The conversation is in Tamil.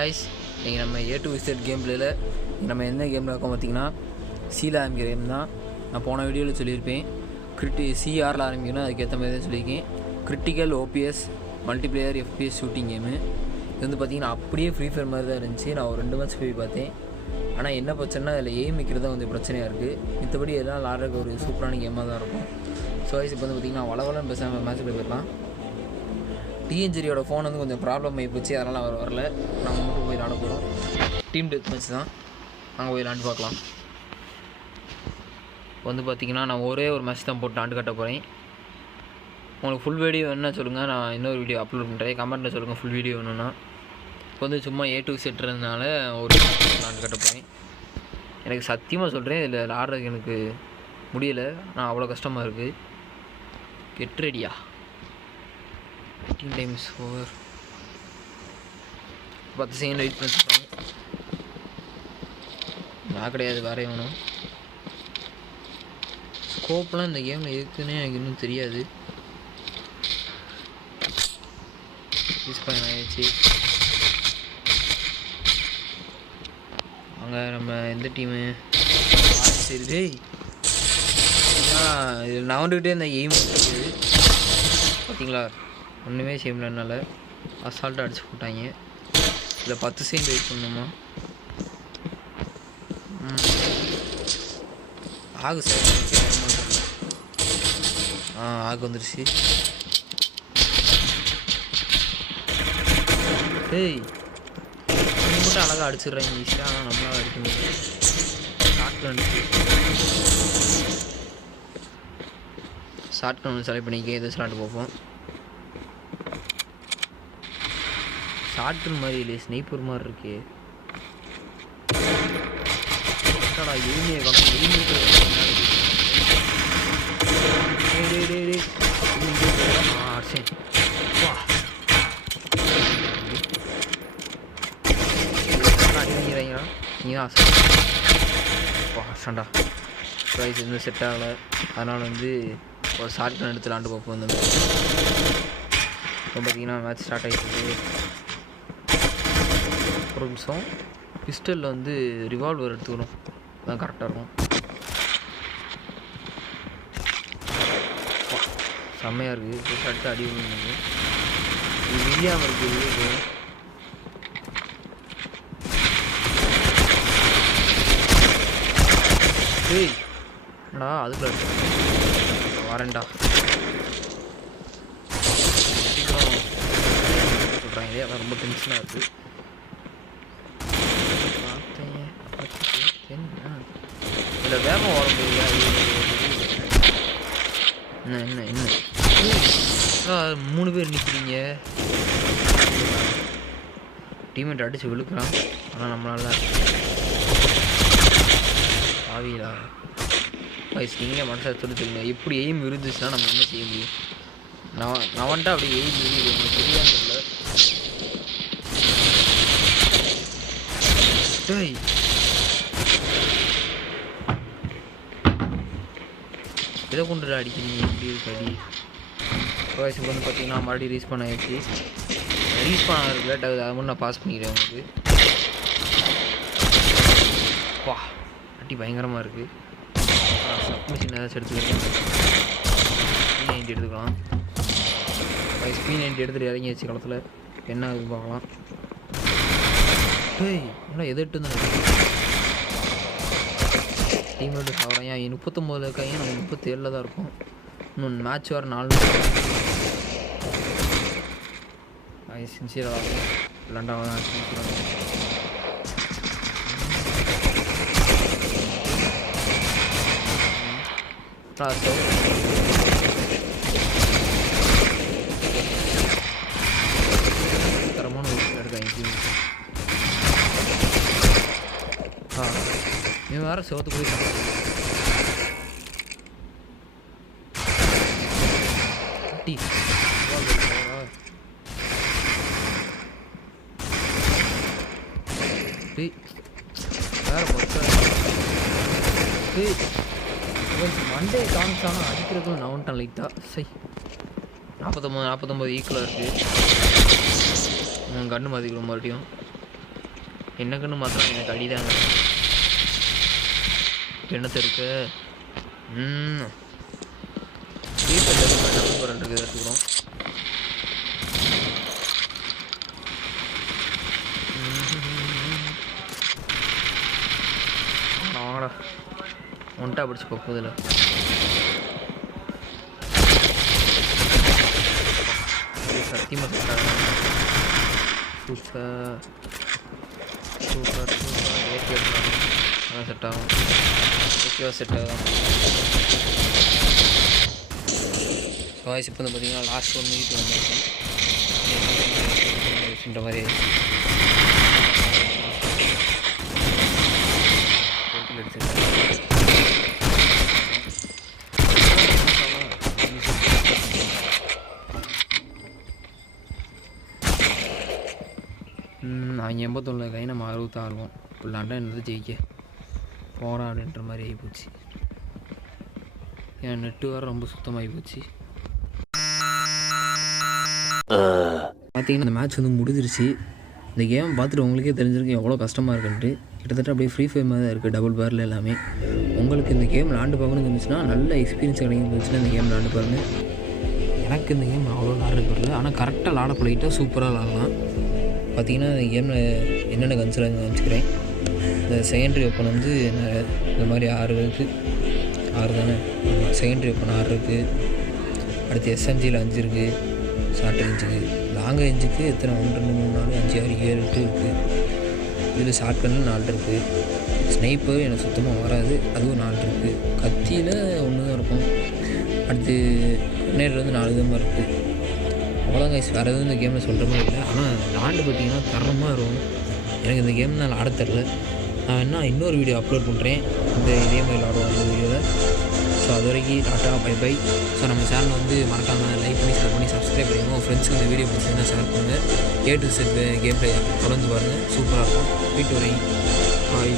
காய்ஸ், நீங்கள் நம்ம A to Z கேம் பிளேயில் நம்ம எந்த கேமில் இருக்கோம் பார்த்தீங்கன்னா சியில் ஆரம்பிக்கிற கேம் தான். நான் போன வீடியோவில் சொல்லியிருப்பேன். சிஆரில் ஆரம்பிக்கணும், அதுக்கேற்ற மாதிரி தான் சொல்லியிருக்கேன். Critical OPS multiplayer FPS shooting game. இது வந்து பார்த்திங்கன்னா அப்படியே ஃப்ரீ ஃபயர் மாதிரி தான் இருந்துச்சு. நான் ஒரு 2 மேட்ச் போய் பார்த்தேன். ஆனால் என்ன பிரச்சனைனா அதில் எய்ம் வைக்கிறது தான் வந்து பிரச்சனையாக இருக்குது. மித்தபடி எல்லாம் விளாட்றதுக்கு ஒரு சூப்பரான கேமாக தான் இருக்கும். ஸோ இப்போ வந்து பார்த்திங்கன்னா வளவலன்னு பேசாமல் மேட்ச் போயிடலாம். டிஎன்ஜிரியோட ஃபோன் வந்து கொஞ்சம் ப்ராப்ளம் ஆகி போச்சு, அதனால் அவர் வரல. நம்ம மட்டும் போய் விளாட போகிறோம். டீம் டெத் மேட்ச் தான், அங்கே போய் விளாண்டு பார்க்கலாம். இப்போ வந்து பார்த்திங்கன்னா நான் ஒரே ஒரு மேட்ச் தான் போட்டு ஆண்டு கட்ட போகிறேன். உங்களுக்கு ஃபுல் வீடியோ வேணுன்னா சொல்லுங்கள், நான் இன்னொரு வீடியோ அப்லோட் பண்ணுறேன். கமெண்ட்டில் சொல்லுங்கள் ஃபுல் வீடியோ வேணும்னா. இப்போ வந்து சும்மா A to Z ஒரு ஆண்டு கட்ட போகிறேன். எனக்கு சத்தியமாக சொல்கிறேன், இதில் விளாட்றதுக்கு எனக்கு முடியலை. நான் அவ்வளோ கஷ்டமாக இருக்குது. கெட் ரெடியா, 15 times over. 10 செகண்ட் வெயிட் பண்ணிட்டு நான் கிடையாது, வேற வேணும். ஸ்கோப்லாம் இந்த கேமில் இருக்குன்னே எனக்கு இன்னும் தெரியாது. யூஸ் பண்ண ஆயிடுச்சு. அங்கே நம்ம எந்த டீமு சரி டேய் இதில் நவண்டுக்கிட்டே இந்த எய்ம் இருக்குது பார்த்தீங்களா? ஒன்றுமே செய்யலனால அசால்ட்டாக அடிச்சு போட்டாங்க. இதில் 10 செகண்ட் வெயிட் பண்ணணுமா? ஆகு சார், ஆகு வந்துருச்சு. டேய் நீங்கள் மட்டும் அழகாக அடிச்சிடுறாங்க ஈஸியாக, ஆனால் நம்மளால் அடிக்க முடியும். ஷார்ட்கன் ஒன்று செலக்ட் பண்ணிக்க, எது ஸ்லாட்டு பார்ப்போம். ஷார்ட்கன் மாதிரி இல்லையே, ஸ்னைப்பர் மாதிரி இருக்கே. சண்டா ப்ரைஸ் எதுவும் செட் ஆகலை, அதனால் வந்து ஒரு ஷார்ட்கன் எடுத்து விளாண்டு பார்ப்போம். இந்த மாதிரி இப்போ பார்த்தீங்கன்னா மேட்ச் ஸ்டார்ட் ஆகிட்டு ஒரு நிமிஷம். பிஸ்டலில் வந்து ரிவால்வர் எடுத்துக்கணும், அதுதான் கரெக்டாக இருக்கும். செம்மையாக இருக்குது. ஷர்ட்டு அடி ஒன்று இது விரியாமல் இருக்குது. டேய் என்னடா அதுக்குள்ள வரேன்டா சொல்கிறாங்களே, அதான் ரொம்ப டென்ஷனாக இருக்குது. இல்லை வேகம் வர முடியல. என்ன என்ன என்ன 3 பேர் நிற்கிறீங்க. டீம்மேட் அடித்து விழுக்கிறான், ஆனால் நம்மளால ஆவியா வயசு நீங்களே மனசாக சொல்லிட்டுருங்க. எப்படி எய்ம் இருந்துச்சுன்னா நம்ம என்ன செய்ய முடியும்? நான் வந்துட்டு அப்படி எய்ம் இருக்குது, உங்களுக்கு தெரியாமல் தெரியல. டேய் இதை கொண்டு அடிக்கிறீங்க, எப்படி இருக்கு அடி? வயசுக்கு வந்து பார்த்தீங்கன்னா மறுபடியும் ரீஸ் பண்ண ஆயிடுச்சு. ரீஸ் பண்ண ஆகிறதுக்கு லேட் ஆகுது, அதை மட்டும் நான் பாஸ் பண்ணிக்கிறேன் உங்களுக்கு. வா அடி பயங்கரமாக இருக்குது. சப்மிஷன் ஏதாச்சும் எடுத்துக்கலாம். P90 எடுத்துக்கலாம். வயசு P90 எடுத்துகிட்டு இறங்கியாச்சு களத்தில். என்ன ஆகுது பார்க்கலாம். டேய் என்ன எதிர்ட்டு இருந்தாங்க டீமேட்டு சாப்பிட்றேன். ஏன் 39 இருக்காங்க, நம்ம 37 தான் இருக்கும். இன்னும் மேட்ச் வர 4 சின்சியராக விளாண்டாக தரமான இருக்காங்க. நீ வேறு சிவத்து போய் டீ வேறு மண்டே காமிச்சாலும் அடிக்கிறதும் நான் வந்துட்டேன் லைட்டாக. சரி 49 ஈக்குவலாக இருக்குது. கன்று மாற்றிக்கிறோம் மறுபடியும். என்னக்குன்னு மாத்திரம் எனக்கு அடிதாங்க. என்னத்தை இருக்கு எடுத்துக்கிறோம். ஒன்ட்டா பிடிச்சி போகுதில்ல. சத்தியமாக சூப்பர் சூப்பர் சூப்பர் ஏற்றி எடுக்கலாம். அதான் செட் ஆகும். ஓகேவா செட் ஆகும். வாய்ஸ் இப்போ வந்து பார்த்தீங்கன்னா லாஸ்ட் 1 மினிட் வந்துருக்கேன் மாதிரி அவங்க 81 கை நம்ம 66 இப்படிலாண்டா என்னது ஜெயிக்க போகிறா அப்படின்ற மாதிரி ஆகிப்போச்சு. என் நெட்டு வேறு ரொம்ப சுத்தமாகி போச்சு. பார்த்தீங்கன்னா இந்த மேட்ச் வந்து முடிஞ்சிருச்சு. இந்த கேம் பார்த்துட்டு உங்களுக்கே தெரிஞ்சிருக்கு எவ்வளோ கஷ்டமாக இருக்குன்ட்டு. கிட்டத்தட்ட அப்படியே ஃப்ரீ ஃபயர் மாதிரி தான் இருக்குது, டபுள் பேரில் எல்லாமே. உங்களுக்கு இந்த கேம் விளாண்டு பார்க்கணும்னு இருந்துச்சுன்னா, நல்ல எக்ஸ்பீரியன்ஸ் கிடைக்குதுச்சுன்னா இந்த கேம் விளாண்டு பாருங்கள். எனக்கு இந்த கேம் அவ்வளோ விளாட்றதுக்கு வரல, ஆனால் கரெக்டாக விளாட பழகிட்டால் சூப்பராக விளாட்லாம். பார்த்தீங்கன்னா இந்த கேமில் என்னென்ன கன்சிடர் காமிச்சிக்கிறேன். இந்த செகண்டரி வெப்பன் வந்து இந்த மாதிரி 6 இருக்குது, 6 தானே. செகண்டரி வெப்பன் 6 இருக்குது. அடுத்து எஸ்எம்ஜியில் 5 இருக்குது, ஷார்ட் ரேஞ்சுக்கு. லாங் ரேஞ்சுக்கு எத்தனை 1 2 3 4 5 6 7 8 இருக்குது. இதில் ஷார்ட் கன்னில் 4 இருக்குது. ஸ்னைப்பர் எனக்கு சுத்தமாக வராது, அதுவும் 4 இருக்குது. கத்தியில் 1 தான் இருக்கும். அடுத்து நேரில் வந்து 4 தான் இருக்குது. அவ்வளோதான் கைஸ், வேறு எதுவும் இந்த கேமில் சொல்கிற மாதிரி இல்லை. ஆனால் லாண்டு பார்த்திங்கன்னா தரமாக இருக்கும். எனக்கு இந்த கேம் நான் ஆட தெரில. நான் என்ன இன்னொரு வீடியோ அப்லோட் பண்ணுறேன் இதே மாதிரி விளாடுவோம் அந்த வீடியோவில். ஸோ அது வரைக்கும் டாட்டா பை பை. ஸோ நம்ம சேனல் வந்து மறக்காமல் லைக் பண்ணி ஷேர் பண்ணி சப்ஸ்கிரைப் பண்ணிக்கோங்க. உங்கள் ஃப்ரெண்ட்ஸுக்கு இந்த வீடியோ பிடிச்சிங்கன்னா ஷேர் பண்ணுங்கள். A to Z game play தொடர்ந்து பாருங்கள், சூப்பராக இருக்கும். வீட்டு வரைக்கும் பாய்.